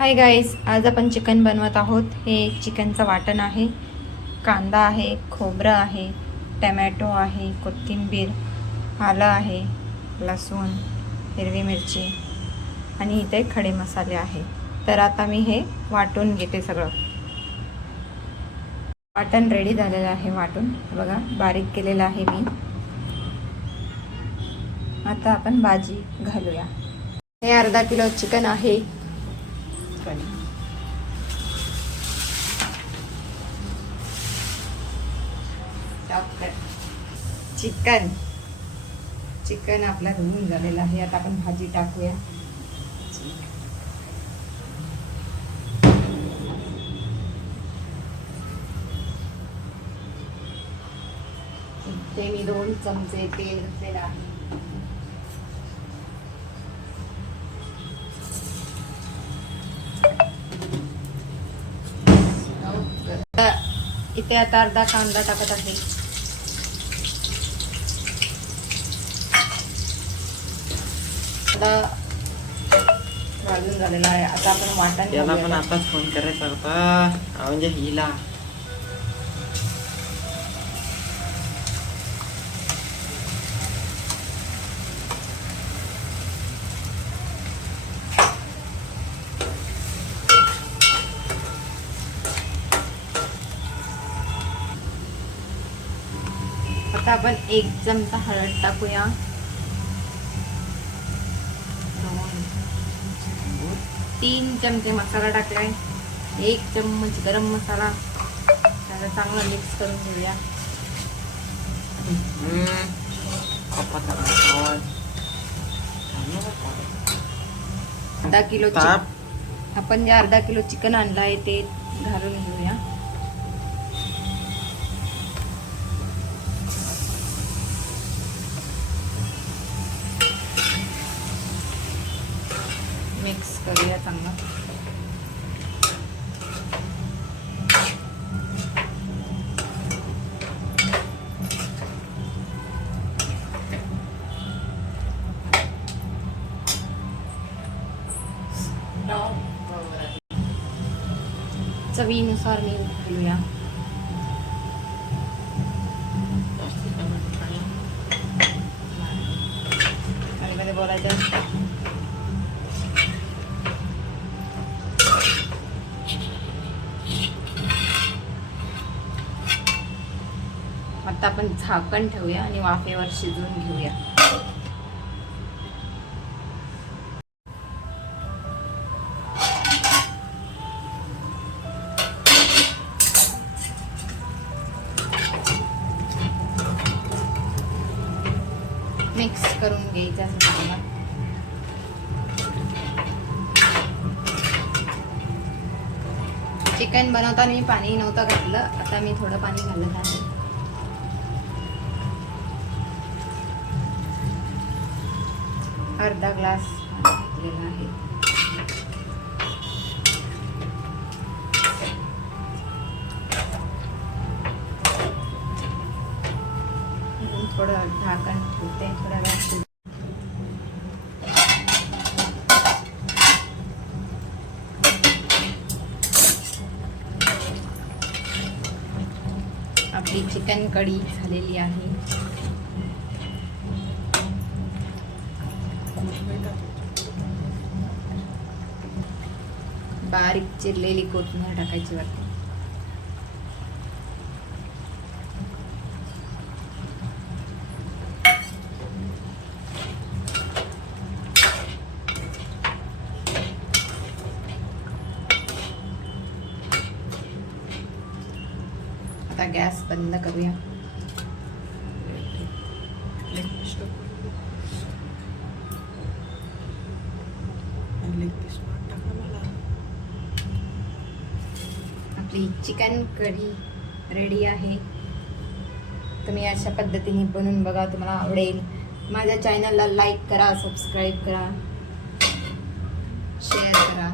Hi guys, आज आपण chicken बनवत आहोत। हे चिकनचं वाटण आहे, कांदा आहे, खोबरं आहे, टमॅटो आहे, कोथिंबीर, आलं आहे, लसूण, हिरवी मिरची आणि इथे खडे मसाले आहे। तर आता मी हे वाटून घेते सगळं। वाटण रेडी झालेलं आहे। वाटून बघा, बारीक केलेलं आहे मी। आता आपण भाजी घालूया। हे अर्धा किलो चिकन आहे। चिकन आपला धुवून झालेला आहे। आता आपण भाजी टाकूया। इथे मी 2 चमचे तेल घातलेलं आहे। इथे आता अर्धा कांदा टाकत आहे। भाजून झालेला आहे। आता आपण वाटण याला पण आताच फोन करायचा होता, म्हणजे हिला आता आपण 1 चमचा हळद टाकूया। 3 चमचे मसाला टाकलाय। 1 चम्मच गरम मसाला। त्याला चांगला मिक्स करून घेऊया। अर्धा किलो आपण जे अर्धा किलो चिकन आणलं आहे ते घालून घेऊया। मिक्स करूया चांगला। चवीनुसार मीठ घालूया। आणि मध्ये बोलायचं आता आपण झाकण ठेवूया आणि वाफेवर शिजवून घेऊया। मिक्स करून घ्यायचं आहे। चिकन बनवताना मी पाणी नव्हतं घातलं, आता मी थोडं पाणी घालत आहे। अर्धा ग्लास घातलेला आहे। थोडं झाकण ठेवते, थोडा वेळ। आपली चिकन कढी झालेली आहे। बारीक चिरलेली कोथिंबीर टाकायची वरती। आता गॅस बंद करूया। आपली चिकन कढी रेडी आहे। तुम्ही अशा पद्धतीने बनवून बघा, तुम्हाला आवडेल। माझ्या चॅनलला लाईक करा, सबस्क्राईब करा, शेअर करा।